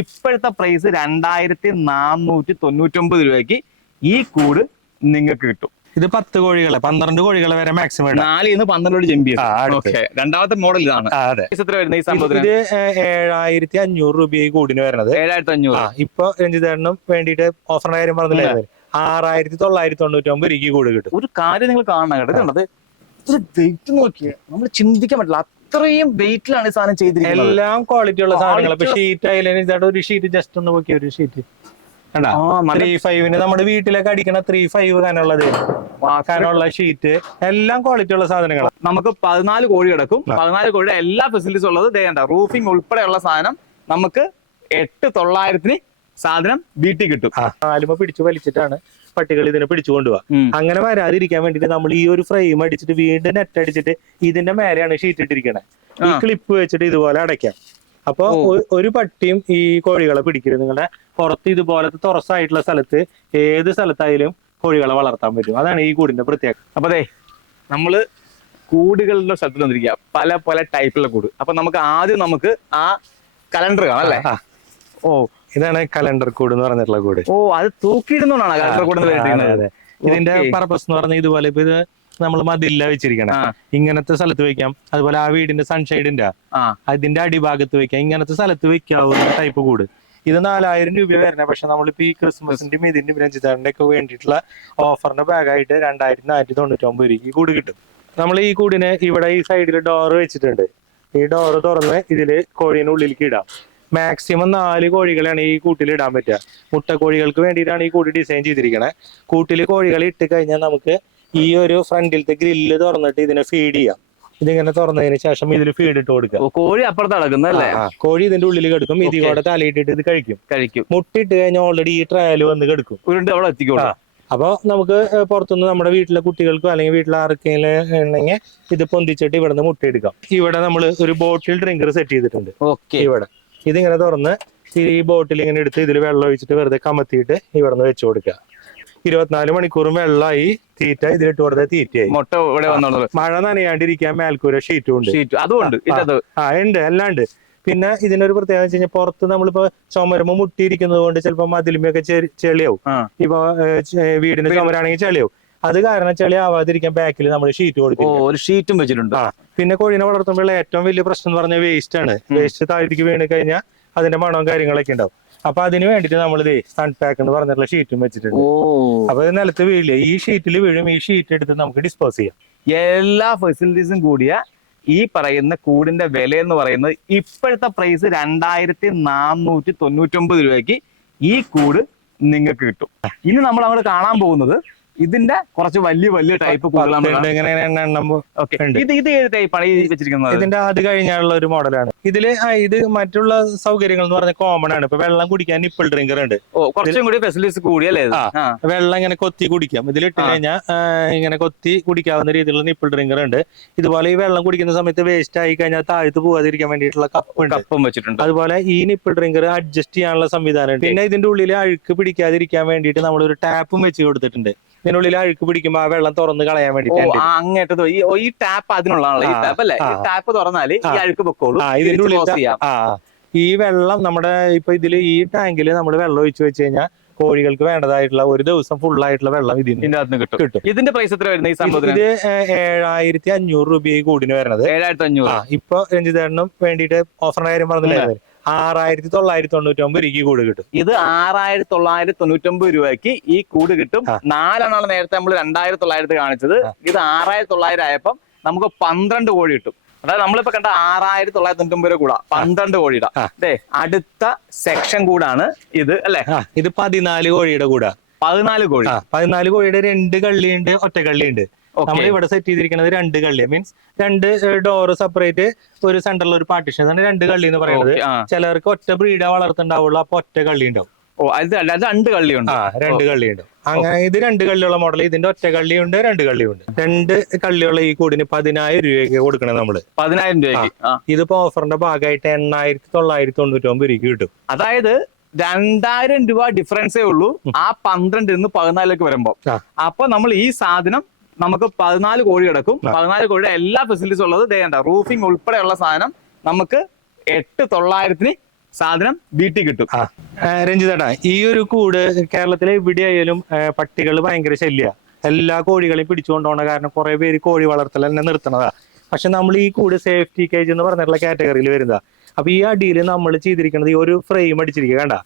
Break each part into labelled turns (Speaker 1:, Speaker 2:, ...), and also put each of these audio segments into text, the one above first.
Speaker 1: ഇപ്പോഴത്തെ പ്രൈസ് രണ്ടായിരത്തി നാനൂറ്റി തൊണ്ണൂറ്റൊമ്പത് രൂപയ്ക്ക് ഈ കൂട് നിങ്ങൾക്ക് കിട്ടും.
Speaker 2: ഇത് പത്ത് കോഴികളെ പന്ത്രണ്ട് കോഴികളെ വരെ മാക്സിമം
Speaker 1: നാലിൽ നിന്ന് പന്ത്രണ്ടോട് ജമ്പ്. രണ്ടാമത്തെ മോഡൽ ഇതാണ്. എത്ര വരുന്നത് ഈ സംഭവത്തിന്?
Speaker 2: ഇത് ഏഴായിരത്തി അഞ്ഞൂറ് രൂപ കൂടിന് വരുന്നത്.
Speaker 1: ഏഴായിരത്തി അഞ്ഞൂറ്
Speaker 2: ഇപ്പൊ രഞ്ജിതേട്ടനും വേണ്ടിയിട്ട് ഓഫറിന്റെ കാര്യം പറഞ്ഞില്ലേ? ആറായിരത്തി തൊള്ളായിരത്തി തൊണ്ണൂറ്റി ഒമ്പത് രൂപയ്ക്ക് കൂട് കിട്ടും.
Speaker 1: ഒരു കാര്യം നിങ്ങൾ കാണണം കേട്ടോ. ഇത് ഡേറ്റ് നമ്മൾ ചിന്തിക്കാൻ പറ്റില്ല. അത്രയും വെയിറ്റിലാണ് ഈ സാധനം ചെയ്തിരിക്കുന്നത്.
Speaker 2: എല്ലാം ക്വാളിറ്റി ഉള്ള സാധനങ്ങൾ ഇപ്പൊ ഷീറ്റ് ആയാലും ഇതായിട്ട് ഒരു ഷീറ്റ് ജസ്റ്റ് ഒന്ന് നോക്കിയ ഒരു ഷീറ്റ് ത്രീ ഫൈവിന് നമ്മുടെ വീട്ടിലൊക്കെ അടിക്കണ ത്രീ ഫൈവ് കനുള്ളത് കനുള്ള ഷീറ്റ് എല്ലാം ക്വാളിറ്റി ഉള്ള സാധനങ്ങളാണ്
Speaker 1: നമുക്ക് പതിനാല് കോഴി കിടക്കും. പതിനാല് കോഴിയുടെ എല്ലാ ഫെസിലിറ്റീസും ഉള്ളത് ദേണ്ട റൂഫിംഗ് ഉൾപ്പെടെയുള്ള സാധനം നമുക്ക് എട്ട് തൊള്ളായിരത്തിന് സാധനം വീട്ടിൽ കിട്ടും.
Speaker 2: ആലുമ പിടിച്ചു വലിച്ചിട്ടാണ്. പട്ടികൾ ഇതിനെ പിടിച്ചു കൊണ്ടുപോവാ. അങ്ങനെ വരാതിരിക്കാൻ വേണ്ടിട്ട് നമ്മൾ ഈ ഒരു ഫ്രെയിം അടിച്ചിട്ട് വീണ്ടും നെറ്റ് അടിച്ചിട്ട് ഇതിന്റെ മേലെയാണ് ഷീറ്റ് ഇട്ടിരിക്കണേ. ഈ ക്ലിപ്പ് വെച്ചിട്ട് ഇതുപോലെ അടയ്ക്കാം. അപ്പൊ ഒരു പട്ടിയും ഈ കോഴികളെ പിടിക്കരുത്. നിങ്ങളുടെ പുറത്ത് ഇതുപോലത്തെ തുറസായിട്ടുള്ള സ്ഥലത്ത് ഏത് സ്ഥലത്തായാലും കോഴികളെ വളർത്താൻ പറ്റും. അതാണ് ഈ കൂടിന്റെ പ്രത്യേകത.
Speaker 1: അപ്പൊ അതെ നമ്മൾ കൂടുകളുടെ സ്ഥലത്ത് വന്നിരിക്കുക. പല പല ടൈപ്പിലുള്ള കൂട്. അപ്പൊ നമുക്ക് ആദ്യം നമുക്ക് ആ കലണ്ടർ കാണാം അല്ലേ?
Speaker 2: ഓ ഇതാണ് കലണ്ടർ കൂട് എന്ന് പറഞ്ഞിട്ടുള്ള കൂട്
Speaker 1: ഓ അത് തൂക്കിയിടുന്നോണ്ടാണ് കലണ്ടർ കൂട്
Speaker 2: അതെ. ഇതിന്റെ പർപ്പസ് എന്ന് പറഞ്ഞാൽ ഇതുപോലെ ഇപ്പൊ ഇത് നമ്മൾ മതില്ല വെച്ചിരിക്കണം. ഇങ്ങനത്തെ സ്ഥലത്ത് വെക്കാം. അതുപോലെ ആ വീടിന്റെ സൺഷൈഡിന്റെ അതിന്റെ അടിഭാഗത്ത് വെക്കാം. ഇങ്ങനത്തെ സ്ഥലത്ത് വെക്കാവുന്ന ടൈപ്പ് കൂട് ഇത് നാലായിരം രൂപ വരണേ പക്ഷെ നമ്മളിപ്പോ ഈ ക്രിസ്മസിന്റെ ഇതിന്റെയും രഞ്ജിതാറിന്റെ ഒക്കെ വേണ്ടിയിട്ടുള്ള ഓഫറിന്റെ ഭാഗമായിട്ട് രണ്ടായിരത്തി നാനൂറ്റി തൊണ്ണൂറ്റി ഒമ്പത് രൂപയ്ക്ക് ഈ കൂട് കിട്ടും. നമ്മൾ ഈ കൂടിനെ ഇവിടെ ഈ സൈഡിൽ ഡോർ വെച്ചിട്ടുണ്ട്. ഈ ഡോർ തുറന്ന് ഇതിൽ കോഴീനെ ഉള്ളിലേക്ക് ഇടാം. മാക്സിമം നാല് കോഴികളെയാണ് ഈ കൂട്ടിൽ ഇടാൻ പറ്റുക. മുട്ട കോഴികൾക്ക് വേണ്ടിയിട്ടാണ് ഈ കൂട്ടി ഡിസൈൻ ചെയ്തിരിക്കണേ. കൂട്ടിൽ കോഴികൾ ഇട്ട് കഴിഞ്ഞാൽ നമുക്ക് ഈ ഒരു ഫ്രണ്ടിലത്തെ ഗ്രില്ല് തുറന്നിട്ട് ഇതിനെ ഫീഡ് ചെയ്യാം. ഇതിങ്ങനെ തുറന്നതിന് ശേഷം ഇതിൽ ഫീഡ് ഇട്ട് കൊടുക്കുക.
Speaker 1: കോഴി അപ്പുറത്ത് നടക്കുന്നത് അല്ലേ
Speaker 2: കോഴി ഇതിന്റെ ഉള്ളിൽ കിടക്കും.
Speaker 1: Okay.
Speaker 2: കൂടെ തലയിട്ടിട്ട് ഇത് കഴിക്കും.
Speaker 1: കഴിക്കും.
Speaker 2: മുട്ടിട്ട് കഴിഞ്ഞാൽ ഓൾറെഡി ഈ ട്രയൽ വന്ന് കിടക്കും.
Speaker 1: ഉരുണ്ട് അവിടെ എത്തിക്കോളൂ.
Speaker 2: അപ്പോൾ അപ്പൊ നമുക്ക് പുറത്തുനിന്ന് നമ്മുടെ വീട്ടിലെ കുട്ടികൾക്കോ അല്ലെങ്കിൽ വീട്ടിലെ ആർക്കെങ്കിലും ഉണ്ടെങ്കിൽ ഇത് പൊന്തിച്ചിട്ട് ഇവിടെ നിന്ന് മുട്ടയെടുക്കാം ഇവിടെ നമ്മൾ ഒരു ബോട്ടിൽ ഡ്രിങ്കർ സെറ്റ് ചെയ്തിട്ടുണ്ട്.
Speaker 1: ഓക്കെ.
Speaker 2: ഇവിടെ. ഇതിങ്ങനെ തുറന്ന് ഈ ബോട്ടിൽ ഇങ്ങനെ എടുത്ത് ഇതിൽ വെള്ളം ഒഴിച്ചിട്ട് വെറുതെ കമത്തിയിട്ട് ഇവിടെ നിന്ന് വെച്ചു കൊടുക്കുക ഇരുപത്തിനാല് മണിക്കൂറും വെള്ളമായി തീറ്റ ഇതിലിട്ട് കൊടുത്ത തീറ്റയായി.
Speaker 1: മുട്ട ഇവിടെ വന്നോളൂ.
Speaker 2: മഴ നനയാണ്ടിരിക്കാൻ മേൽക്കൂര ഷീറ്റും ഉണ്ട്.
Speaker 1: അതുകൊണ്ട്
Speaker 2: ആ ഉണ്ട്. അല്ലാണ്ട് പിന്നെ ഇതിനൊരു പ്രത്യേകത വെച്ച് കഴിഞ്ഞാൽ പുറത്ത് നമ്മളിപ്പോ ചുമരുമ്പോ മുട്ടിയിരിക്കുന്നത് കൊണ്ട് ചിലപ്പോ മതിലുമൊക്കെ ചെളിയാവും. ഇപ്പൊ വീടിന്റെ ചുമരാണെങ്കിൽ ചെളിയാവും. അത് കാരണം ചെളി ആവാതിരിക്കാൻ ബാക്കിൽ നമ്മൾ ഷീറ്റ് കൊടുക്കും
Speaker 1: ഒരു ഷീറ്റും വെച്ചിട്ടുണ്ട്.
Speaker 2: പിന്നെ കോഴിനെ വളർത്തുമ്പോൾ ഏറ്റവും വലിയ പ്രശ്നം എന്ന് പറഞ്ഞാൽ വേസ്റ്റ് ആണ്. വേസ്റ്റ് താഴേക്ക് വീണ് കഴിഞ്ഞാൽ അതിന്റെ മണവും കാര്യങ്ങളൊക്കെ ഉണ്ടാവും. അപ്പൊ അതിന് വേണ്ടിട്ട് നമ്മൾ ഇതേ സൺ പാക്ക് എന്ന് പറഞ്ഞിട്ടുള്ള ഷീറ്റും വെച്ചിട്ടുണ്ട്.
Speaker 1: ഓ.
Speaker 2: അപ്പൊ ഇത് നിലത്ത് വീഴില്ല? ഈ ഷീറ്റിൽ വീഴും ഈ ഷീറ്റ് എടുത്ത് നമുക്ക് ഡിസ്പോസ് ചെയ്യാം.
Speaker 1: എല്ലാ ഫെസിലിറ്റീസും കൂടിയ ഈ പറയുന്ന കൂടിന്റെ വില എന്ന് പറയുന്നത് ഇപ്പോഴത്തെ പ്രൈസ് രണ്ടായിരത്തി നാനൂറ്റി തൊണ്ണൂറ്റി ഒമ്പത് രൂപയ്ക്ക് ഈ കൂട് നിങ്ങൾക്ക് കിട്ടും. ഇനി നമ്മൾ അങ്ങോട്ട് കാണാൻ പോകുന്നത് ഇതിന്റെ കുറച്ച് വലിയ വലിയ ടൈപ്പ്. ഇത് ഇത് ഏത് ടൈപ്പാണ് ഈ വെച്ചിരിക്കുന്നത്?
Speaker 2: ഇതിന്റെ അത് കഴിഞ്ഞുള്ള ഒരു മോഡലാണ്. ഇതിൽ ഇത് മറ്റുള്ള സൗകര്യങ്ങൾ എന്ന് പറഞ്ഞാൽ കോമൺ ആണ്. ഇപ്പൊ വെള്ളം കുടിക്കാൻ നിപ്പിൾ ഡ്രിങ്കർ ഉണ്ട്.
Speaker 1: കുറച്ചും കൂടി ഫെസിലിറ്റീസ് കൂടിയല്ലേ
Speaker 2: വെള്ളം ഇങ്ങനെ കൊത്തി കുടിക്കാം. ഇതിലിട്ട്. കഴിഞ്ഞാൽ ഇങ്ങനെ കൊത്തി കുടിക്കാവുന്ന രീതിയിലുള്ള നിപ്പിൾ ഡ്രിങ്കർ ഉണ്ട്. ഇതുപോലെ ഈ വെള്ളം കുടിക്കുന്ന സമയത്ത് വേസ്റ്റ് ആയി കഴിഞ്ഞാൽ താഴ്ത്ത് പോകാതിരിക്കാൻ വേണ്ടിയിട്ടുള്ള കപ്പ്
Speaker 1: കപ്പും വെച്ചിട്ടുണ്ട്.
Speaker 2: അതുപോലെ ഈ നിപ്പിൾ ഡ്രിങ്കർ അഡ്ജസ്റ്റ് ചെയ്യാനുള്ള സംവിധാനം ഉണ്ട്. പിന്നെ? ഇതിന്റെ ഉള്ളിൽ അഴുക്ക് പിടിക്കാതിരിക്കാൻ വേണ്ടിയിട്ട് നമ്മൾ ഒരു ടാപ്പും വെച്ച് കൊടുത്തിട്ടുണ്ട്. ഇതിനുള്ളിൽ അഴുക്ക് പിടിക്കുമ്പോൾ ആ വെള്ളം തുറന്ന് കളയാൻ
Speaker 1: വേണ്ടിട്ട് അങ്ങേറ്റത് ഈ ടാപ്പ് അതിനുള്ളതാണല്ലോ. ഈ ടാപ്പ് അല്ലേ? ടാപ്പ് തുറന്നാൽ ഈ അഴുക്ക് പൊക്കോളൂ.
Speaker 2: ഈ വെള്ളം നമ്മുടെ ഇപ്പൊ ഇതിൽ ഈ ടാങ്കിൽ നമ്മൾ വെള്ളം ഒഴിച്ചു വെച്ച് കഴിഞ്ഞാൽ കോഴികൾക്ക് വേണ്ടതായിട്ടുള്ള ഒരു ദിവസം ഫുൾ ആയിട്ടുള്ള വെള്ളം ഇതിന്
Speaker 1: ഇതിന്റെ അകത്ത് കിട്ടും.
Speaker 2: കിട്ടും.
Speaker 1: ഇതിന്റെ പ്രൈസ് എത്ര വരുന്നത് ഈ സംഭവത്തിന്?
Speaker 2: ഇത് ഏഴായിരത്തി അഞ്ഞൂറ് രൂപയായി കൂടിന് വരുന്നത്.
Speaker 1: ഏഴായിരത്തി അഞ്ഞൂറ്.
Speaker 2: ഇപ്പൊ രഞ്ജിതേടനും വേണ്ടിയിട്ട് ഓഫറിന്റെ കാര്യം പറഞ്ഞില്ലായിരുന്നു ആറായിരത്തി തൊള്ളായിരത്തി തൊണ്ണൂറ്റി ഒമ്പത് രൂപയ്ക്ക് കൂട് കിട്ടും.
Speaker 1: ഇത് ആറായിരത്തി തൊള്ളായിരത്തി തൊണ്ണൂറ്റൊമ്പത് രൂപയ്ക്ക് ഈ കൂട് കിട്ടും.
Speaker 2: നാലാണ്
Speaker 1: നാലെണ്ണമാണ് നേരത്തെ നമ്മൾ രണ്ടായിരത്തി തൊള്ളായിരത്തി കാണിച്ചത് ഇത് ആറായിരത്തി തൊള്ളായിരം ആയപ്പം നമുക്ക് പന്ത്രണ്ട് കോഴി കിട്ടും. അതായത് നമ്മളിപ്പോ കണ്ട ആറായിരത്തി തൊള്ളായിരത്തി തൊണ്ണൂറ്റൊമ്പത് രൂപ കൂടാ. പന്ത്രണ്ട് കോഴിയുടെ. അതെ അടുത്ത സെക്ഷൻ കൂടാണ് ഇത് അല്ലെ?
Speaker 2: ഇത് പതിനാല് കോഴിയുടെ കൂടാ.
Speaker 1: പതിനാല് കോഴി
Speaker 2: പതിനാല് കോഴിയുടെ രണ്ട് കള്ളിയുണ്ട് ഒറ്റ കള്ളിയുണ്ട്. നമ്മൾ ഇവിടെ സെറ്റ് ചെയ്തിരിക്കുന്നത് രണ്ട് കള്ളി. മീൻസ് രണ്ട് ഡോർ സെപ്പറേറ്റ് ഒരു സെന്ററിൽ ഒരു പാർട്ടീഷൻ അതാണ് രണ്ട് കള്ളി എന്ന് പറയുന്നത്. ചിലർക്ക് ഒറ്റ ബ്രീഡാ വളർത്തുണ്ടാവുള്ളൂ അപ്പൊ ഒറ്റ കള്ളി ഉണ്ടാവും.
Speaker 1: ഓ അത് അല്ല, അത് രണ്ട് കള്ളിയുണ്ട്
Speaker 2: ആ രണ്ട് കള്ളിയുണ്ട് അങ്ങനെ ഇത് രണ്ട് കള്ളിയുള്ള മോഡൽ ഇതിന്റെ ഒറ്റ കള്ളിയുണ്ട് രണ്ട് കള്ളിയുണ്ട് രണ്ട് കള്ളിയുള്ള ഈ കൂടിന് പതിനായിരം രൂപയ്ക്ക് കൊടുക്കണേ നമ്മൾ.
Speaker 1: പതിനായിരം രൂപ
Speaker 2: ഇതിപ്പോ ഓഫറിന്റെ ഭാഗമായിട്ട് എണ്ണായിരത്തി തൊള്ളായിരത്തി തൊണ്ണൂറ്റി ഒമ്പത് രൂപയ്ക്ക് കിട്ടും.
Speaker 1: അതായത് രണ്ടായിരം രൂപ ഡിഫറൻസേ ഉള്ളൂ. ആ പന്ത്രണ്ടിൽ നിന്ന് പതിനാലിലേക്ക് വരുമ്പോ. അപ്പൊ നമ്മൾ ഈ സാധനം നമുക്ക് പതിനാല് കോഴി കിടക്കും. പതിനാല് കോഴിയുടെ എല്ലാ ഫെസിലിറ്റീസ് ഉള്ളത് ദേണ്ട റൂഫിംഗ് ഉൾപ്പെടെയുള്ള സാധനം നമുക്ക് എട്ട് തൊള്ളായിരത്തിന് സാധനം വീട്ടിൽ കിട്ടും.
Speaker 2: രഞ്ജിതേട്ടാ ഈ ഒരു കൂട് കേരളത്തിലെ എവിടെയായാലും പട്ടികൾ ഭയങ്കര ശല്യ. എല്ലാ കോഴികളെയും പിടിച്ചുകൊണ്ടുപോകണ കാരണം കുറെ പേര് കോഴി വളർത്തൽ തന്നെ നിർത്തണതാ പക്ഷെ നമ്മൾ ഈ കൂട് സേഫ്റ്റി കേജ് എന്ന് പറഞ്ഞിട്ടുള്ള കാറ്റഗറിയിൽ വരുന്നതാ. അപ്പൊ ഈ അടിയിൽ നമ്മൾ ചെയ്തിരിക്കുന്നത് ഈ ഒരു ഫ്രെയിം അടിച്ചിരിക്കുക കണ്ട?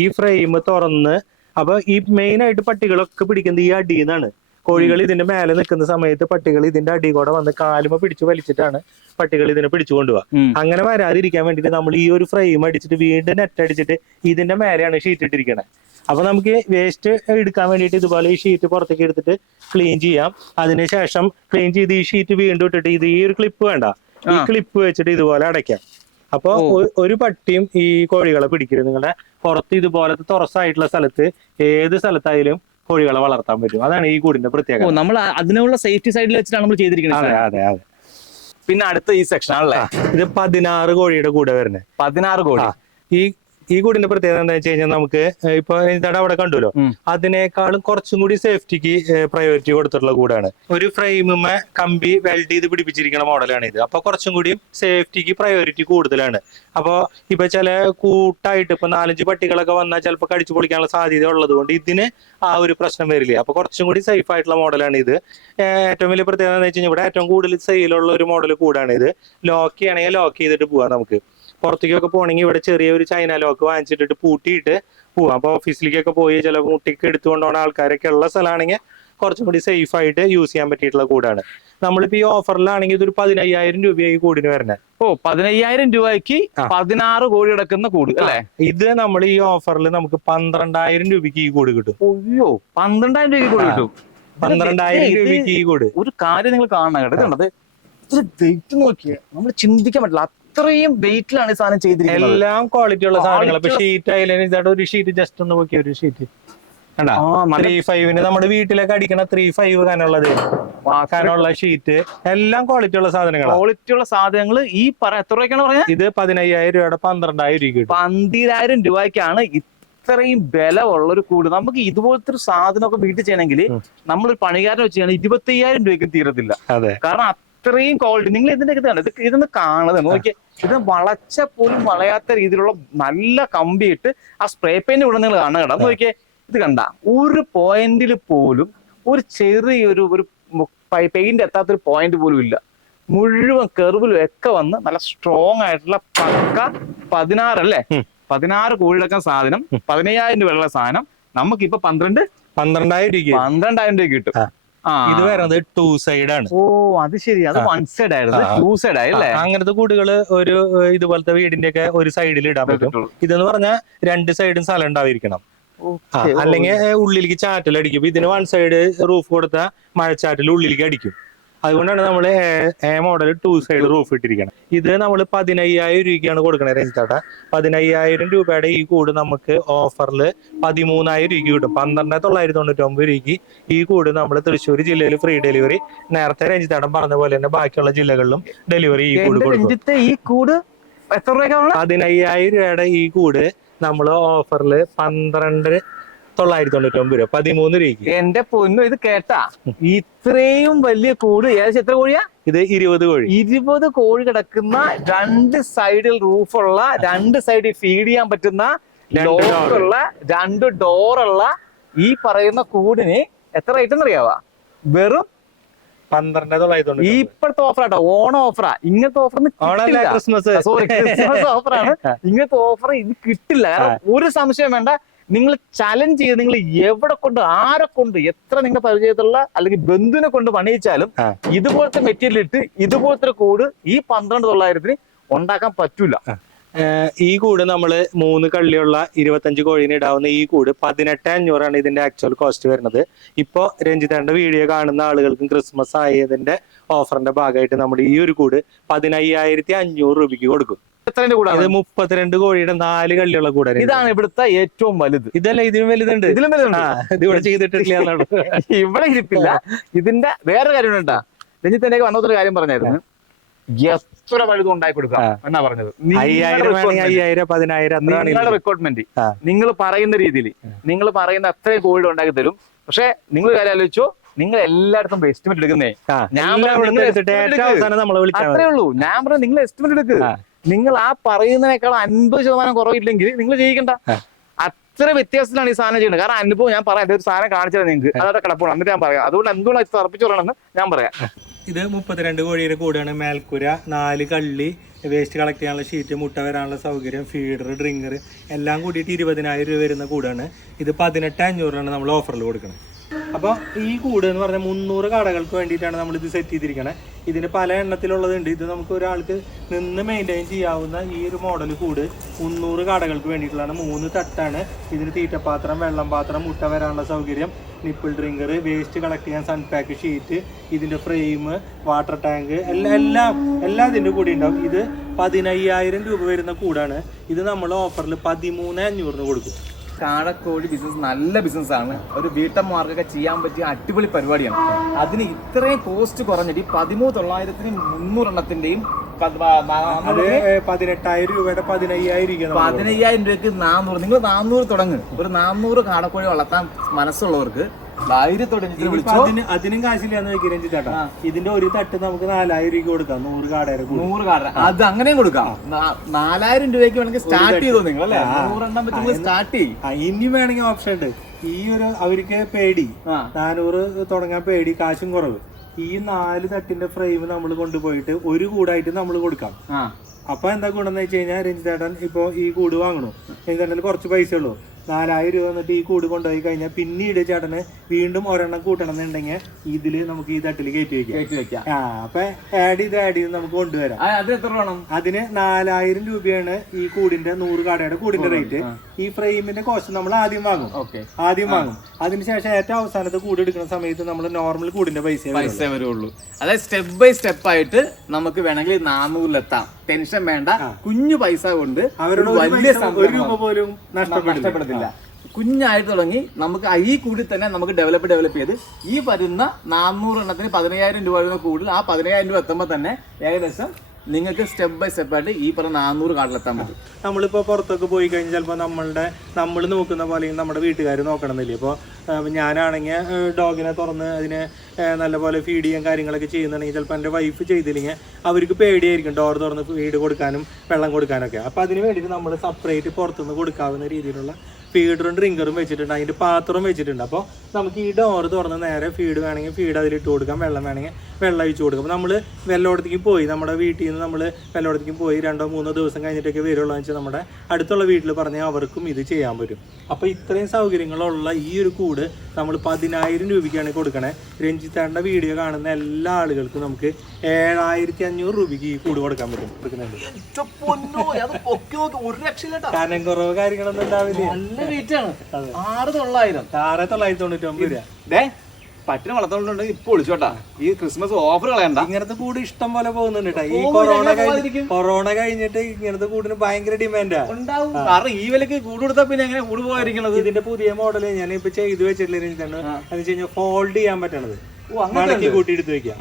Speaker 2: ഈ ഫ്രെയിം തുറന്ന് അപ്പൊ ഈ മെയിൻ ആയിട്ട് പട്ടികളൊക്കെ പിടിക്കുന്നത് ഈ അടിയിൽ നിന്നാണ്. കോഴികൾ ഇതിന്റെ മേലെ നിൽക്കുന്ന സമയത്ത് പട്ടികൾ ഇതിന്റെ അടി കൂടെ വന്ന് കാലുമ പിടിച്ചു വലിച്ചിട്ടാണ് പട്ടികൾ ഇതിനെ പിടിച്ചു കൊണ്ടുപോകുക അങ്ങനെ വരാതിരിക്കാൻ വേണ്ടിട്ട് നമ്മൾ ഈ ഒരു ഫ്രെയിം അടിച്ചിട്ട് വീണ്ടും നെറ്റ് അടിച്ചിട്ട് ഇതിന്റെ മേലെയാണ് ഷീറ്റ് ഇട്ടിരിക്കണേ. അപ്പൊ നമുക്ക് വേസ്റ്റ് എടുക്കാൻ വേണ്ടിയിട്ട് ഇതുപോലെ ഈ ഷീറ്റ് പുറത്തേക്ക് എടുത്തിട്ട് ക്ലീൻ ചെയ്യാം. അതിനുശേഷം ക്ലീൻ ചെയ്ത് ഈ ഷീറ്റ് വീണ്ടും ഇട്ടിട്ട് ഇത് ഈ ഒരു ക്ലിപ്പ് വേണ്ട. ഈ ക്ലിപ്പ് വെച്ചിട്ട് ഇതുപോലെ അടയ്ക്കാം. അപ്പൊ ഒരു പട്ടിയും ഈ കോഴികളെ പിടിക്കരുത്. നിങ്ങളുടെ പുറത്ത് ഇതുപോലത്തെ തുറസായിട്ടുള്ള സ്ഥലത്ത് ഏത് സ്ഥലത്തായാലും കോഴികളെ വളർത്താൻ പറ്റും. അതാണ് ഈ കൂടിന്റെ
Speaker 1: ഓ
Speaker 2: പ്രത്യേകത
Speaker 1: നമ്മൾ അതിനുള്ള സേഫ്റ്റി സൈഡിൽ വെച്ചിട്ടാണ് നമ്മൾ ചെയ്തിരിക്കുന്നത്
Speaker 2: അതെ അതെ അതെ.
Speaker 1: പിന്നെ അടുത്ത ഈ സെക്ഷൻ ആണല്ലേ?
Speaker 2: ഇത് പതിനാറ് കോഴിയുടെ കൂടെ വരുന്നത്
Speaker 1: പതിനാറ്
Speaker 2: കോഴി. ഈ ഈ കൂടിന്റെ പ്രത്യേകത എന്താ വെച്ച് കഴിഞ്ഞാൽ നമുക്ക് ഇപ്പൊ തട അവിടെ കണ്ടുല്ലോ. അതിനേക്കാളും കുറച്ചും കൂടി സേഫ്റ്റിക്ക് പ്രയോറിറ്റി കൊടുത്തിട്ടുള്ള കൂടാണ്. ഒരു ഫ്രെയിമുമേ കമ്പി വെൽഡ് ചെയ്ത് പിടിപ്പിച്ചിരിക്കുന്ന മോഡലാണ് ഇത് അപ്പൊ കുറച്ചും കൂടി സേഫ്റ്റിക്ക് പ്രയോറിറ്റി കൂടുതലാണ്. അപ്പൊ ഇപ്പൊ ചില കൂട്ടായിട്ട് ഇപ്പൊ നാലഞ്ച് പട്ടികളൊക്കെ വന്നാൽ ചിലപ്പോൾ കടിച്ചു പൊളിക്കാനുള്ള സാധ്യത ഉള്ളത് കൊണ്ട് ഇതിന് ആ ഒരു പ്രശ്നം വരില്ല. അപ്പൊ കുറച്ചും കൂടി സേഫ് ആയിട്ടുള്ള മോഡലാണ് ഇത്. ഏറ്റവും വലിയ പ്രത്യേകത എന്താ വെച്ച് കഴിഞ്ഞാൽ ഇവിടെ ഏറ്റവും കൂടുതൽ സെയിലുള്ള ഒരു മോഡൽ കൂടാണ് ഇത്. ലോക്ക് ചെയ്യണമെങ്കിൽ ലോക്ക് ചെയ്തിട്ട് പോവാം നമുക്ക്. പുറത്തേക്കൊക്കെ പോകണമെങ്കിൽ ഇവിടെ ചെറിയ ഒരു ചൈന ലോക്ക് വാങ്ങിച്ചിട്ട് പൂട്ടിയിട്ട് പോവാം. അപ്പൊ ഓഫീസിലേക്കൊക്കെ പോയി ചില മുട്ടിക്ക് എടുത്തുകൊണ്ട് പോകുന്ന ആൾക്കാരൊക്കെ ഉള്ള സ്ഥലമാണെങ്കിൽ കുറച്ചും കൂടി സേഫ് ആയിട്ട് യൂസ് ചെയ്യാൻ പറ്റിയിട്ടുള്ള കൂടാണ്. നമ്മളിപ്പോ ഈ ഓഫറിലാണെങ്കിൽ ഇതൊരു പതിനയ്യായിരം രൂപയായി കൂടിന് വരുന്നത്.
Speaker 1: ഓ പതിനയ്യായിരം രൂപയ്ക്ക്. പതിനാറ് കോടി അടക്കുന്ന കൂട് അല്ലേ?
Speaker 2: ഇത് നമ്മൾ ഈ ഓഫറിൽ നമുക്ക് പന്ത്രണ്ടായിരം രൂപയ്ക്ക് ഈ കൂട് കിട്ടും.
Speaker 1: അയ്യോ പന്ത്രണ്ടായിരം രൂപയ്ക്ക് കൂടി. കിട്ടും.
Speaker 2: പന്ത്രണ്ടായിരം രൂപയ്ക്ക് ഈ കൂട്.
Speaker 1: ഒരു കാര്യം നിങ്ങൾ കാണണം കേട്ടോ. കണ്ടത് ഇത്ര വെയിറ്റ് നോക്കിയേ. നമ്മൾ ചിന്തിക്കാൻ പറ്റില്ല. അത്രയും വെയിറ്റിലാണ് ഈ സാധനം ചെയ്തിരിക്കുന്നത്.
Speaker 2: എല്ലാം ക്വാളിറ്റി ഉള്ള സാധനങ്ങൾ ഇപ്പൊ ഷീറ്റ് ആയാലും ഇതായിട്ട് ഒരു ഷീറ്റ് ജസ്റ്റ് ഒന്ന് നോക്കിയ ഒരു ഷീറ്റ് ത്രീ ഫൈവിന് നമ്മുടെ വീട്ടിലൊക്കെ അടിക്കണ ത്രീ ഫൈവ് കാനുള്ളത് കനുള്ള ഷീറ്റ് എല്ലാം ക്വാളിറ്റി ഉള്ള സാധനങ്ങളാണ്
Speaker 1: ക്വാളിറ്റി ഉള്ള സാധനങ്ങൾ ഈ പറ എത്ര രൂപയ്ക്കാണ് പറഞ്ഞത്
Speaker 2: ഇത് പതിനയ്യായിരം രൂപയുടെ പന്ത്രണ്ടായിരം രൂപ
Speaker 1: പന്തിരായിരം രൂപയ്ക്കാണ് ഇത്രയും ബലമുള്ള ഒരു കൂട്. നമുക്ക് ഇതുപോലത്തെ ഒരു സാധനമൊക്കെ വീട്ടിൽ ചെയ്യണമെങ്കിൽ. നമ്മളൊരു പണികാരനെ വെച്ച് ചെയ്യണം ഇരുപത്തി അയ്യായിരം രൂപയ്ക്ക് തീരത്തില്ല.
Speaker 2: അതെ.
Speaker 1: കാരണം അത്രയും ക്വാളിറ്റി നിങ്ങൾ ഇതിന്റെ ഇതാണ് ഇത് ഇതൊന്ന് കാണുന്നത് നോക്കിയാൽ ഇത് വളച്ച പോലും വളയാത്ത രീതിയിലുള്ള നല്ല കമ്പിയിട്ട് ആ സ്പ്രേ പെയിന്റ് ഇവിടെ നിങ്ങൾ കാണുക കേട്ടോ നോക്കിയേ. ഇത് കണ്ട. ഒരു പോയിന്റിൽ പോലും ഒരു ചെറിയൊരു ഒരു പെയിന്റ് എത്താത്തൊരു പോയിന്റ് പോലും ഇല്ല. മുഴുവൻ കെർവിലും ഒക്കെ വന്ന് നല്ല സ്ട്രോങ് ആയിട്ടുള്ള പക്ക പതിനാറല്ലേ
Speaker 2: അല്ലേ?
Speaker 1: പതിനാറ് കോഴിയിലൊക്കെ സാധനം പതിനയ്യായിരം രൂപയുള്ള സാധനം. നമുക്ക് നമുക്കിപ്പോ പന്ത്രണ്ട്
Speaker 2: പന്ത്രണ്ടായിരം രൂപ
Speaker 1: പന്ത്രണ്ടായിരം രൂപ കിട്ടും.
Speaker 2: ഇത് വരുന്നത് ടു സൈഡ് ആണ്.
Speaker 1: ഓ അത് ശരി. അത് വൺ സൈഡ് ആയിരുന്നു. ടു സൈഡ് ആയല്ലേ
Speaker 2: അങ്ങനത്തെ കൂടുകൾ ഒരു ഇതുപോലത്തെ വീടിന്റെ ഒക്കെ ഒരു സൈഡിൽ ഇടാൻ പറ്റും. ഇതെന്ന് പറഞ്ഞാൽ രണ്ട് സൈഡും സ്ഥലം ഉണ്ടായിരിക്കണം. അല്ലെങ്കിൽ ഉള്ളിലേക്ക് ചാറ്റൽ അടിക്കും. ഇതിന് വൺ സൈഡ് റൂഫ് കൊടുത്ത മഴച്ചാറ്റൽ ഉള്ളിലേക്ക് അടിക്കും. അതുകൊണ്ടാണ് നമ്മൾ A model two side roof ഇട്ടിരിക്കണം. ഇത് നമ്മൾ പതിനയ്യായിരം രൂപയ്ക്കാണ് കൊടുക്കണത് രഞ്ജിത്താട്ട പതിനയ്യായിരം രൂപയുടെ ഈ കൂട് നമുക്ക് ഓഫറിൽ പതിമൂന്നായിരം രൂപയ്ക്ക് കിട്ടും. പന്ത്രണ്ട് തൊള്ളായിരത്തി തൊണ്ണൂറ്റി ഒമ്പത് രൂപയ്ക്ക് ഈ കൂട് നമ്മൾ തൃശ്ശൂർ ജില്ലയിൽ ഫ്രീ ഡെലിവറി നേരത്തെ രഞ്ജിത്താട്ടൻ പറഞ്ഞ പോലെ തന്നെ ബാക്കിയുള്ള ജില്ലകളിലും ഡെലിവറി ഈ കൂട് കൊടുക്കും.
Speaker 1: ഈ കൂട്
Speaker 2: പതിനയ്യായിരം രൂപയുടെ ഈ കൂട് നമ്മൾ ഓഫറിൽ പന്ത്രണ്ട് തൊള്ളായിരത്തി തൊണ്ണൂറ്റി ഒമ്പത് രൂപ. പതിമൂന്ന് രൂപയ്ക്ക്.
Speaker 1: എന്റെ പൊന്നു ഇത് കേട്ടാ? ഇത്രയും വലിയ കൂട് ഏകദേശം എത്ര കോഴിയാ?
Speaker 2: ഇത് ഇരുപത് കോഴി.
Speaker 1: ഇരുപത് കോഴി കിടക്കുന്ന രണ്ട് സൈഡിൽ റൂഫുള്ള രണ്ട് സൈഡിൽ ഫീഡ് ചെയ്യാൻ പറ്റുന്ന. ലോക്കുള്ള രണ്ട് ഡോറുള്ള ഈ പറയുന്ന കൂടിന് എത്ര റേറ്റ് എന്നറിയാവാ? വെറും
Speaker 2: പന്ത്രണ്ട് തൊള്ളായിരത്തി
Speaker 1: ഇപ്പോഴത്തെ ഓഫർ ആട്ടോ. ഓണം ഓഫറാ ഇങ്ങനത്തെ ഓഫർ
Speaker 2: ക്രിസ്മസ്.
Speaker 1: സോറി ക്രിസ്മസ് ഓഫറാണ് ഇങ്ങനത്തെ ഓഫർ ഇത് കിട്ടില്ല. ഒരു സംശയം വേണ്ട. നിങ്ങൾ ചലഞ്ച് ചെയ്ത് നിങ്ങൾ എവിടെ കൊണ്ട് ആരെ കൊണ്ട് എത്ര നിങ്ങളുടെ പരിചയത്തിലുള്ള അല്ലെങ്കിൽ ബന്ധുവിനെ കൊണ്ട് പണിയിച്ചാലും. ഇതുപോലത്തെ മെറ്റീരിയൽ ഇട്ട് ഇതുപോലത്തെ കൂട് ഈ പന്ത്രണ്ട് തൊള്ളായിരത്തിന് ഉണ്ടാക്കാൻ പറ്റൂല.
Speaker 2: ഈ കൂട് നമ്മൾ മൂന്ന് കള്ളിയുള്ള ഇരുപത്തഞ്ച് കോഴീനെ ഇടാവുന്ന ഈ കൂട് പതിനെട്ട് അഞ്ഞൂറാണ് ഇതിന്റെ ആക്ച്വൽ കോസ്റ്റ് വരുന്നത്. ഇപ്പോ രഞ്ജിതന്റെ വീഡിയോ കാണുന്ന ആളുകൾക്കും ക്രിസ്മസ് ആയതിന്റെ ഓഫറിന്റെ ഭാഗമായിട്ട് നമ്മൾ ഈ ഒരു കൂട് പതിനയ്യായിരത്തി അഞ്ഞൂറ് രൂപയ്ക്ക് കൊടുക്കും. ഇത് മുപ്പത്തിരണ്ട് കോഴിയുടെ നാല് കള്ളിയുള്ള കൂടെ
Speaker 1: ഇതാണ് ഇവിടുത്തെ ഏറ്റവും വലുത്.
Speaker 2: ഇതല്ല ഇതിലും വലുതുണ്ട്?
Speaker 1: ഇതിലും വലുതുണ്ട്.
Speaker 2: ഇത് ഇവിടെ ചെയ്തിട്ടില്ല
Speaker 1: ഇവിടെ ഇരിപ്പില്ല. ഇതിന്റെ വേറെ കാര്യം ഉണ്ടാ രഞ്ജിത്ത് എന്നെ വന്നൊരു കാര്യം പറഞ്ഞായിരുന്നു. എത്ര വലുതും ഉണ്ടാക്കി കൊടുക്കാം. എന്നാ പറഞ്ഞത്?
Speaker 2: അയ്യായിരം പതിനായിരം
Speaker 1: നിങ്ങളുടെ റിക്വയർമെന്റ് നിങ്ങൾ പറയുന്ന രീതിയിൽ നിങ്ങൾ പറയുന്ന അത്രയും കോഴികൾ ഉണ്ടാക്കി തരും. പക്ഷെ നിങ്ങൾ കാര്യം ആലോചിച്ചോ. നിങ്ങൾ എല്ലായിടത്തും എസ്റ്റിമേറ്റ് എടുക്കുന്നേ. ഞാൻ അത്രേ ഉള്ളൂ. ഞാൻ പറഞ്ഞു നിങ്ങൾ എസ്റ്റിമേറ്റ് എടുക്ക്.
Speaker 2: ആ.
Speaker 1: നിങ്ങൾ ആ പറയുന്നതിനേക്കാൾ അൻപത് ശതമാനം കുറവില്ലെങ്കിൽ നിങ്ങൾ ചെയ്യിക്കണ്ട അത്ര വ്യത്യാസത്തിലാണ് ഈ സാധനം ചെയ്യുന്നത്. കാരണം അനുഭവം ഞാൻ പറയാം. ഒരു സാധനം കാണിച്ചത് നിങ്ങൾക്ക് അതവിടെ കിടപ്പുണ്ട്. എന്നിട്ട് ഞാൻ പറയാം. അതുകൊണ്ട് എന്തുകൊണ്ട് ഇത് തറപ്പിച്ചു പറയണമെന്ന് ഞാൻ പറയാം.
Speaker 2: ഇത് മുപ്പത്തിരണ്ട് കോഴിയുടെ കൂടെയാണ് മേൽക്കുര. നാല് കള്ളി വേസ്റ്റ് കളക്ട് ചെയ്യാനുള്ള ഷീറ്റ് മുട്ട വരാനുള്ള സൗകര്യം ഫീഡർ ഡ്രിങ്കർ എല്ലാം കൂടിയിട്ട് ഇരുപതിനായിരം രൂപ വരുന്ന കൂടാണ്. ഇത് പതിനെട്ട് അഞ്ഞൂറിനാണ് നമ്മൾ ഓഫറിൽ കൊടുക്കുന്നത് അപ്പോൾ ഈ കൂട് എന്ന് പറഞ്ഞാൽ മുന്നൂറ് കടകൾക്ക് വേണ്ടിയിട്ടാണ് നമ്മൾ ഇത് സെറ്റ് ചെയ്തിരിക്കണേ. ഇതിന് പല എണ്ണത്തിലുള്ളതുണ്ട്. ഇത് നമുക്ക് ഒരാൾക്ക് നിന്ന് മെയിന്റെയിൻ ചെയ്യാവുന്ന ഈ ഒരു മോഡൽ കൂട് മുന്നൂറ് കടകൾക്ക് വേണ്ടിയിട്ടുള്ളതാണ്. മൂന്ന് തട്ടാണ്. ഇതിന് തീറ്റപ്പാത്രം വെള്ളം പാത്രം മുട്ട വരാനുള്ള സൗകര്യം നിപ്പിൾ ഡ്രിങ്കർ വേസ്റ്റ് കളക്ട് ചെയ്യാൻ സൺപാക്ക് ഷീറ്റ് ഇതിന്റെ ഫ്രെയിം വാട്ടർ ടാങ്ക് എല്ലാം എല്ലാം എല്ലാം ഇതിന്റെ കൂടി ഉണ്ടാവും. ഇത് പതിനയ്യായിരം രൂപ വരുന്ന കൂടാണ്. ഇത് നമ്മൾ ഓഫറിൽ പതിമൂന്ന് അഞ്ഞൂറിന് കൊടുക്കും.
Speaker 1: കാടക്കോഴി ബിസിനസ് നല്ല ബിസിനസ് ആണ്. ഒരു വീട്ടമ്മമാർക്കൊക്കെ ചെയ്യാൻ പറ്റിയ അടിപൊളി പരിപാടിയാണ്. അതിന് ഇത്രയും കോസ്റ്റ് കുറഞ്ഞിട്ട് ഈ പതിമൂന്ന് തൊള്ളായിരത്തിന് മുന്നൂറെണ്ണത്തിന്റെയും
Speaker 2: പതിനെട്ടായിരം രൂപയുടെ പതിനയ്യായിരം
Speaker 1: പതിനയ്യായിരം രൂപയ്ക്ക് നാനൂറ് നിങ്ങൾ നാനൂറ് തുടങ്ങ്. ഒരു നാനൂറ് കാടക്കോഴി വളർത്താൻ മനസ്സുള്ളവർക്ക്
Speaker 2: അതിനും കാശില്ലാന്ന് വെക്കി രഞ്ജിത്ത് ചേട്ടാ. ഇതിന്റെ ഒരു തട്ട് നമുക്ക് നാലായിരം രൂപ കൊടുക്കാം. നൂറ് കാടര കൂടി.
Speaker 1: നൂറ് കാട അത് അങ്ങനെയും കൊടുക്കാം. നാലായിരം രൂപയ്ക്ക് വേണമെങ്കിൽ സ്റ്റാർട്ട് ചെയ്തോ നിങ്ങൾ അല്ലേ? നൂറെണ്ണം നിങ്ങൾ സ്റ്റാർട്ട് ചെയ്യും.
Speaker 2: ഇനി വേണമെങ്കിൽ ഓപ്ഷൻ ഉണ്ട്. ഈ ഒരു അവർക്ക് പേടി. നാനൂറ് തുടങ്ങാൻ പേടി കാശും കുറവ്. ഈ നാല് തട്ടിന്റെ ഫ്രെയിം നമ്മൾ കൊണ്ടുപോയിട്ട് ഒരു കൂടായിട്ട് നമ്മൾ കൊടുക്കാം. അപ്പൊ എന്താ ഗുണമെന്ന് വെച്ച് കഴിഞ്ഞാൽ രഞ്ജിതേട്ടൻ ഇപ്പൊ ഈ കൂട് വാങ്ങണു. രഞ്ജിതേട്ടൻ കുറച്ച് പൈസ ഉള്ളൂ നാലായിരം രൂപ എന്നിട്ട് ഈ കൂട് കൊണ്ടുപോയി കഴിഞ്ഞാൽ പിന്നീട് ചേട്ടന് വീണ്ടും ഒരെണ്ണം കൂട്ടണം എന്നുണ്ടെങ്കിൽ ഇതിൽ നമുക്ക് ഈ തട്ടിൽ കയറ്റി വെക്കാം ആ അപ്പൊ ആഡ് ചെയ്ത് ആഡ് ചെയ്ത് നമുക്ക് കൊണ്ടുവരാം.
Speaker 1: അത് എത്ര വേണം?
Speaker 2: അതിന് നാലായിരം രൂപയാണ് ഈ കൂടിന്റെ നൂറ് കാടയുടെ കൂടിന്റെ റേറ്റ് ഈ ഫ്രെയിമിന്റെ കോസ്റ്റ് നമ്മൾ ആദ്യം വാങ്ങും. ആദ്യം വാങ്ങും. അതിനുശേഷം ഏറ്റവും അവസാനത്തെ കൂട് എടുക്കുന്ന സമയത്ത് നമ്മൾ നോർമൽ കൂടിന്റെ പൈസ
Speaker 1: പൈസ വരുള്ളൂ. അതായത് സ്റ്റെപ്പ് ബൈ സ്റ്റെപ്പ് ആയിട്ട് നമുക്ക് വേണമെങ്കിൽ നാനൂറിലെത്താം. ടെൻഷൻ വേണ്ട. കുഞ്ഞു പൈസ കൊണ്ട്
Speaker 2: അവരുടെ
Speaker 1: വലിയ
Speaker 2: ഒരു രൂപ പോലും നഷ്ടപ്പെടില്ല.
Speaker 1: നഷ്ടപ്പെടത്തില്ല കുഞ്ഞായിട്ട് തുടങ്ങി നമുക്ക് ഈ കൂടി തന്നെ നമുക്ക് ഡെവലപ്പ് ഡെവലപ്പ് ചെയ്ത് ഈ വരുന്ന നാനൂറ് എണ്ണത്തിന് പതിനയ്യായിരം രൂപ വരുന്ന കൂടുതൽ ആ പതിനയ്യായിരം രൂപ എത്തുമ്പോൾ തന്നെ ഏകദേശം നിങ്ങൾക്ക് സ്റ്റെപ്പ് ബൈ സ്റ്റെപ്പ് ആയിട്ട് ഈ പറഞ്ഞ നാനൂറ് കാർഡിലെത്താൻ പറ്റും.
Speaker 2: നമ്മളിപ്പോൾ പുറത്തൊക്കെ പോയി കഴിഞ്ഞാൽ ചിലപ്പോൾ നമ്മളുടെ നമ്മൾ നോക്കുന്ന പോലെ നമ്മുടെ വീട്ടുകാർ നോക്കണമെന്നില്ല. ഇപ്പോൾ ഞാനാണെങ്കിൽ ഡോഗിനെ തുറന്ന് അതിനെ നല്ലപോലെ ഫീഡ് ചെയ്യാൻ കാര്യങ്ങളൊക്കെ ചെയ്യുന്നുണ്ടെങ്കിൽ ചിലപ്പോൾ എന്റെ വൈഫ് ചെയ്തില്ലെങ്കിൽ അവർക്ക് പേടിയായിരിക്കും ഡോർ തുറന്ന് ഫീഡ് കൊടുക്കാനും വെള്ളം കൊടുക്കാനൊക്കെ. അപ്പോൾ അതിന് വേണ്ടിയിട്ട് നമ്മൾ സെപ്പറേറ്റ് പുറത്തുനിന്ന് കൊടുക്കാവുന്ന രീതിയിലുള്ള ഫീഡറും ഡ്രിങ്കറും വെച്ചിട്ടുണ്ട്. അതിന്റെ പാത്രവും വെച്ചിട്ടുണ്ട്. അപ്പോൾ നമുക്ക് ഈ ഡോർ തുറന്ന് നേരെ ഫീഡ് വേണമെങ്കിൽ ഫീഡ് അതിലിട്ട് കൊടുക്കാം. വെള്ളം വേണമെങ്കിൽ വെള്ളം അഴിച്ചു കൊടുക്കും. അപ്പോൾ നമ്മൾ വെള്ളോടത്തേക്ക് പോയി നമ്മുടെ വീട്ടിൽ നിന്ന് നമ്മൾ വെള്ളോടത്തേക്ക് പോയി രണ്ടോ മൂന്നോ ദിവസം കഴിഞ്ഞിട്ടൊക്കെ വരുള്ളൂ വെച്ചാൽ നമ്മുടെ അടുത്തുള്ള വീട്ടിൽ പറഞ്ഞാൽ അവർക്കും ഇത് ചെയ്യാൻ പറ്റും. അപ്പോൾ ഇത്രയും സൗകര്യങ്ങളുള്ള ഈ ഒരു കൂട് നമ്മൾ പതിനായിരം രൂപയ്ക്കാണ് കൊടുക്കണേ. രഞ്ജിത്താറിന്റെ വീഡിയോ കാണുന്ന എല്ലാ ആളുകൾക്കും നമുക്ക് ഏഴായിരത്തി അഞ്ഞൂറ് രൂപയ്ക്ക് ഈ കൂട് കൊടുക്കാൻ പറ്റും. കൊടുക്കുന്നുണ്ട്. കാരണം കുറവ് കാര്യങ്ങളൊന്നും ഉണ്ടാവില്ല.
Speaker 1: ആറ് തൊള്ളായിരം.
Speaker 2: ആറ് തൊള്ളായിരത്തി തൊണ്ണൂറ്റി ഒമ്പത് രൂപ.
Speaker 1: പട്ടിനെ വളർത്തുന്നുണ്ട് ഇപ്പൊ ഒളിച്ചോട്ടാ ഈ ക്രിസ്മസ് ഓഫർ കളയണ്ട.
Speaker 2: ഇങ്ങനത്തെ കൂട് ഇഷ്ടം പോലെ പോകുന്നുണ്ട് കേട്ടോ. ഈ കൊറോണ കഴിഞ്ഞ് കൊറോണ കഴിഞ്ഞിട്ട് ഇങ്ങനത്തെ കൂടിന് ഭയങ്കര ഡിമാൻഡാ
Speaker 1: ഉണ്ടാവും. കാരണം ഈ വിലക്ക് കൂട് കൊടുത്താൽ പിന്നെ എങ്ങനെ കൂട് പോകാതിരിക്കണത്?
Speaker 2: ഇതിന്റെ പുതിയ മോഡൽ ഞാൻ ഇപ്പൊ ചെയ്ത് വെച്ചിട്ടില്ല എന്ന് വെച്ച് കഴിഞ്ഞാൽ ഫോൾഡ് ചെയ്യാൻ പറ്റണത്. മടക്കി കൂട്ടി എടുത്ത് വെക്കാം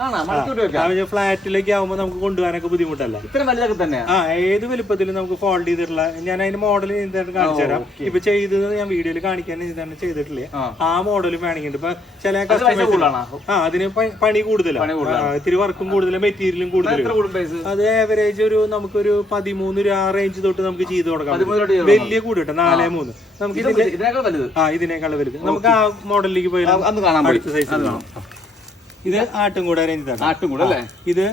Speaker 2: ഫ്ലാറ്റിലേക്ക് ആവുമ്പോ നമുക്ക് കൊണ്ടുപോകാനൊക്കെ ബുദ്ധിമുട്ടല്ല?
Speaker 1: ഇത്ര വലുതൊക്കെ തന്നെ
Speaker 2: ആ ഏത് വലുപ്പത്തിലും നമുക്ക് ഫോൾഡ് ചെയ്തിട്ടുള്ള ഞാൻ അതിന്റെ മോഡൽ ചെയ്തിട്ട് കാണിച്ചു തരാം. ഇപ്പൊ ചെയ്തത് ഞാൻ വീഡിയോയിൽ കാണിക്കാൻ ഇതാണ് ചെയ്തിട്ടില്ലേ.
Speaker 1: ആ.
Speaker 2: മോഡലും വേണമെങ്കിൽ ഇപ്പൊ ചില കസ്റ്റമേഴ്സ് ആ അതിന് പണി കൂടുതലാണ് ഇത്തിരി വർക്കും കൂടുതലും മെറ്റീരിയലും കൂടുതലും
Speaker 1: എത്ര കൂടും പൈസ
Speaker 2: അത് ആവറേജ് ഒരു നമുക്കൊരു പതിമൂന്ന് രൂപ റേഞ്ച് തൊട്ട് നമുക്ക് ചെയ്ത് കൊടുക്കാം. വലിയ കൂടി കേട്ടോ നാലേ മൂന്ന്. നമുക്ക്
Speaker 1: ഇതിനേക്കാൾ വലുത്?
Speaker 2: ആ ഇതിനേക്കാൾ വലുത്. നമുക്ക് ആ മോഡലിലേക്ക് പോയി. അടുത്ത സൈസ്
Speaker 1: കാണാം.
Speaker 2: ഇത് ആട്ടും കൂടെ അറേഞ്ച്
Speaker 1: ആട്ടും കൂടെ അല്ലേ?
Speaker 2: ഇത്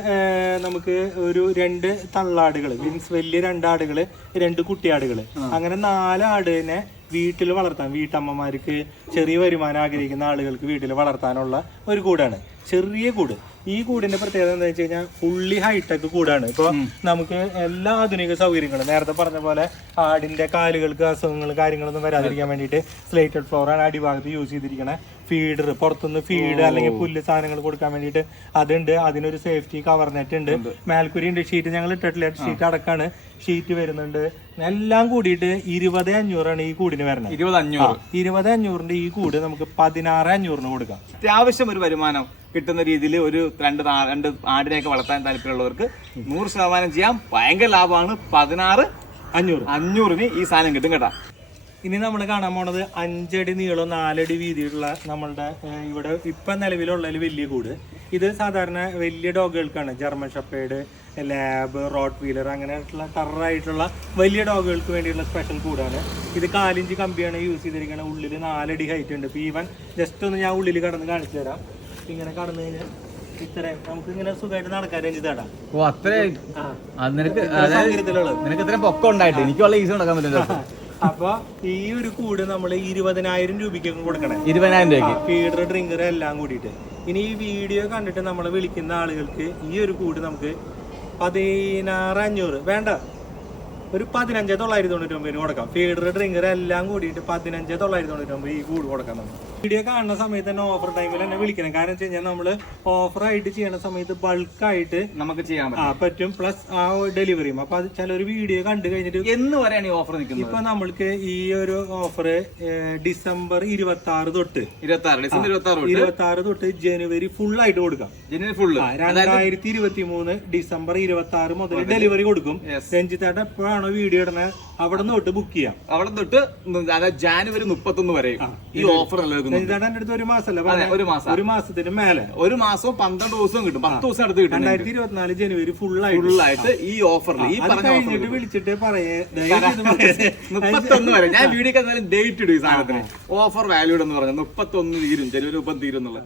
Speaker 2: നമുക്ക് ഒരു രണ്ട് തള്ളാടുകൾ മീൻസ് വലിയ രണ്ടാടുകൾ രണ്ട് കുട്ടിയാടുകൾ. അങ്ങനെ നാലാടിനെ വീട്ടിൽ വളർത്താൻ വീട്ടമ്മമാർക്ക് ചെറിയ വരുമാനം ആഗ്രഹിക്കുന്ന ആളുകൾക്ക് വീട്ടിൽ വളർത്താനുള്ള ഒരു കൂടാണ്. ചെറിയ കൂട്. ഈ കൂടിന്റെ പ്രത്യേകത എന്താ വെച്ച് കഴിഞ്ഞാൽ ഫുള്ളി ഹൈടെക് കൂടാണ്. ഇപ്പൊ നമുക്ക് എല്ലാ ആധുനിക സൗകര്യങ്ങളും നേരത്തെ പറഞ്ഞ പോലെ ആടിന്റെ കാലുകൾക്ക് അസുഖങ്ങൾ കാര്യങ്ങളൊന്നും വരാതിരിക്കാൻ വേണ്ടിയിട്ട് സ്ലേറ്റഡ് ഫ്ലോർ ആണ് അടിഭാഗത്ത് യൂസ് ചെയ്തിരിക്കണേ. ഫീഡർ പുറത്തുനിന്ന് ഫീഡ് അല്ലെങ്കിൽ പുല്ല് സാധനങ്ങൾ കൊടുക്കാൻ വേണ്ടിയിട്ട് അതുണ്ട്. അതിനൊരു സേഫ്റ്റി കവർ നെറ്റ് ഉണ്ട്. മേൽക്കുരി ഉണ്ട് ഷീറ്റ് ഞങ്ങൾ ഇട്ടിട്ടില്ല. ഷീറ്റ് അടക്കാണ്. ഷീറ്റ് വരുന്നുണ്ട്. എല്ലാം കൂടിയിട്ട് ഇരുപത് അഞ്ഞൂറാണ് ഈ കൂടിന് വരുന്നത്
Speaker 1: ഇരുപത് അഞ്ഞൂറ്.
Speaker 2: ഇരുപത് അഞ്ഞൂറിന്റെ ഈ കൂട് നമുക്ക് പതിനാറ് അഞ്ഞൂറിന് കൊടുക്കാം.
Speaker 1: അത്യാവശ്യം ഒരു വരുമാനം കിട്ടുന്ന രീതിയിൽ ഒരു രണ്ട് രണ്ട് ആടിനെയൊക്കെ വളർത്താൻ താല്പര്യമുള്ളവർക്ക് നൂറ് ശതമാനം ചെയ്യാം ഭയങ്കര ലാഭമാണ്. പതിനാറ്
Speaker 2: അഞ്ഞൂറ്.
Speaker 1: അഞ്ഞൂറിന് ഈ സാധനം കിട്ടും കേട്ടാ.
Speaker 2: ഇനി നമ്മൾ കാണാൻ പോണത് അഞ്ചടി നീളം നാലടി വീതിയുള്ള നമ്മളുടെ ഇവിടെ ഇപ്പൊ നിലവിലുള്ളതിൽ വലിയ കൂട്. ഇത് സാധാരണ വലിയ ഡോഗുകൾക്കാണ്. German shepherd lab rote wheeler അങ്ങനെയായിട്ടുള്ള ടറായിട്ടുള്ള വലിയ ഡോഗുകൾക്ക് വേണ്ടിയുള്ള സ്പെഷ്യൽ കൂടാണ് ഇത് കാലിഞ്ച് കമ്പിയാണ് യൂസ് ചെയ്തിരിക്കുന്നത് ഉള്ളിൽ നാലടി ഹൈറ്റ് ഉണ്ട്. ഇപ്പൊ ഈവൻ ജസ്റ്റ് ഒന്ന് ഞാൻ ഉള്ളിൽ കടന്ന് കാണിച്ചു തരാം. ഇങ്ങനെ കടന്നു കഴിഞ്ഞാൽ ഇത്രയും നമുക്ക് ഇങ്ങനെ സുഖമായിട്ട് നടക്കാൻ
Speaker 1: ഓ നിനക്ക് ഇത്രയും പൊക്കം ഉണ്ടായിട്ട് എനിക്കുള്ള ഈസി നടക്കാൻ പറ്റില്ല
Speaker 2: അപ്പൊ ഈ ഒരു കൂട് നമ്മൾ ഇരുപതിനായിരം രൂപയ്ക്കൊക്കെ കൊടുക്കണേ.
Speaker 1: ഇരുപതിനായിരം രൂപയ്ക്ക്.
Speaker 2: ഫീഡർ ഡ്രിങ്കർ എല്ലാം കൂടിയിട്ട്. ഇനി ഈ വീഡിയോ കണ്ടിട്ട് നമ്മളെ വിളിക്കുന്ന ആളുകൾക്ക് ഈ ഒരു കൂട് നമുക്ക് പതിനാറ് അഞ്ഞൂറ്. വേണ്ട. ഒരു പതിനഞ്ച് തൊള്ളായിരത്തി തൊണ്ണൂറ്റി ഒമ്പതിന് കൊടുക്കാം. ഫീഡർ ഡ്രിങ്കർ എല്ലാം കൂടിയിട്ട് പതിനഞ്ച് തൊള്ളായിരത്തി തൊണ്ണൂറ്റി ഒമ്പത് ഈ കൂട് കൊടുക്കാം നമ്മൾ വീഡിയോ കാണുന്ന സമയത്ത് തന്നെ ഓഫർ ടൈമിൽ തന്നെ വിളിക്കണം. കാരണം വെച്ച് കഴിഞ്ഞാൽ നമ്മൾ ഓഫറായിട്ട് ചെയ്യണ സമയത്ത് ബൾക്കായിട്ട്
Speaker 1: നമുക്ക് ചെയ്യാൻ
Speaker 2: ആ പറ്റും. പ്ലസ് ആ ഡെലിവറിയും അപ്പൊ അത് ഒരു വീഡിയോ കണ്ടു കഴിഞ്ഞിട്ട്
Speaker 1: എന്ന് പറയാണ് ഈ ഓഫർ നിൽക്കുന്നത്.
Speaker 2: ഇപ്പൊ നമ്മൾക്ക് ഈ ഒരു ഓഫർ ഡിസംബർ ഇരുപത്തി ആറ് തൊട്ട്
Speaker 1: ഇരുപത്തി ആറ് ഡിസംബർ ഇരുപത്തി ആറ്
Speaker 2: തൊട്ട് ജനുവരി ഫുൾ ആയിട്ട് കൊടുക്കാം.
Speaker 1: ജനുവരി
Speaker 2: ഫുൾ രണ്ടായിരത്തി ഇരുപത്തി മൂന്ന് ഡിസംബർ ഇരുപത്തി ആറ് മുതൽ ഡെലിവറി കൊടുക്കും. രഞ്ജിത്തേട്ട എപ്പോഴാണോ വീഡിയോ ഇടുന്നത്? അവിടെ നിന്ന് തൊട്ട് ബുക്ക് ചെയ്യാം.
Speaker 1: അവിടെ തൊട്ട് അതായത് ജാനുവരി മുപ്പത്തൊന്ന് വരെ ഈ ഓഫർ നിലനിൽക്കുന്നു
Speaker 2: അടുത്ത് ഒരു മാസമല്ല?
Speaker 1: ഒരു മാസം.
Speaker 2: ഒരു മാസത്തിന് മേലെ.
Speaker 1: ഒരു മാസവും പന്ത്രണ്ട് ദിവസവും കിട്ടും. പത്ത് ദിവസം അടുത്ത് കിട്ടും
Speaker 2: രണ്ടായിരത്തി ഇരുപത്തിനാല് ജനുവരി ഫുൾ ആയിട്ട്
Speaker 1: ഫുള്ളായിട്ട് ഈ ഓഫറിൽ ഈ
Speaker 2: കഴിഞ്ഞിട്ട് വിളിച്ചിട്ട് പറയേ
Speaker 1: മുപ്പത്തൊന്ന് വരെ. ഞാൻ വീഡിയോ ഡേറ്റ് ഇടും ഈ സാധനത്തിന്. ഓഫർ വാല്യൂഡ് എന്ന് പറഞ്ഞാൽ മുപ്പത്തൊന്ന് തീരും ജനുവരി മുപ്പത് തീരും എന്നുള്ളത്.